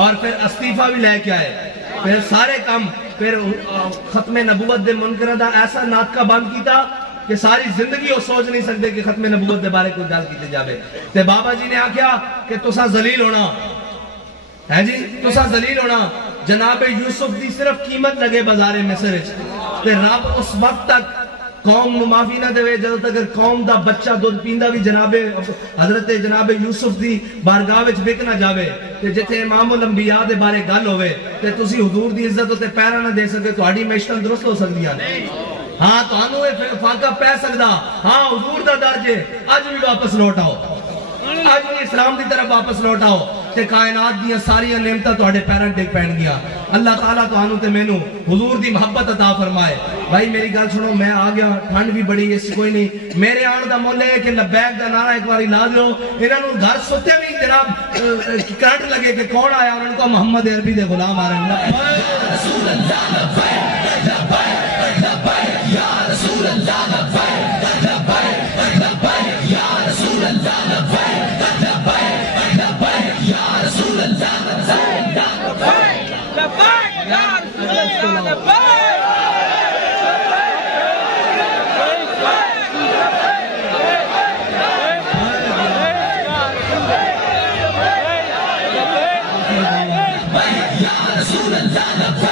اور پھر استعفیٰ بھی لے کے آئے، پھر سارے کام، پھر ختم نبوت دے منکرہ دا ایسا ناطقہ بند کیتا کہ ساری زندگی وہ سوچ نہیں سکتے کہ ختم نبوت دے بارے کوئی گل کیتے جاوے۔ تے بابا جی نے آکھیا کہ تساں ذلیل ہونا ہے جی، تساں ذلیل ہونا، جناب یوسف دی صرف قیمت لگے بازار مصر وچ، تے رب اس وقت تک قوم معافی نہ دے جب تک قوم دا بچہ دودھ پیندا بھی جناب حضرت جناب یوسف دی بارگاہ وچ بک نہ جاوے، تے جتھے امام الانبیاء دے بارے گل ہوئے تے تسی حضور دی عزت تے پیرا نہ دے سکے، تہاڈی معیشت درست ہو سکدی ہے۔ ہاں تانوں اے فاقہ پہ سکدا، ہاں حضور دا درجے اج بھی واپس لوٹ آؤ، اج بھی اسلام دی طرف واپس لوٹ آؤ، تے کائنات دیاں ساری نعمتاں تہاڈے پیراں ڈگ پین گیا۔ اللہ تعالیٰ تانوں تے مینوں حضور دی محبت عطا فرمائے۔ بھائی میری گل سنو، میں آ گیا، ٹھنڈ بھی بڑی اس کوئی نہیں، میرے آن دا مول ہے کہ لبیک دا نعرہ ایک باری لا دو، انہاں نوں گھر سوتے بھی جناب کرنٹ لگے کہ کون آیا، اور ان کو محمد عربی دے غلام آ رہے ہیں۔ رسول اللہ لبیک لبیک لبیک یا رسول اللہ لبیک لبیک لبیک یا رسول اللہ لبیک لبیک لبیک یا رسول اللہ لبیک لبیک یا رسول اللہ لبیک۔ رسول اللہ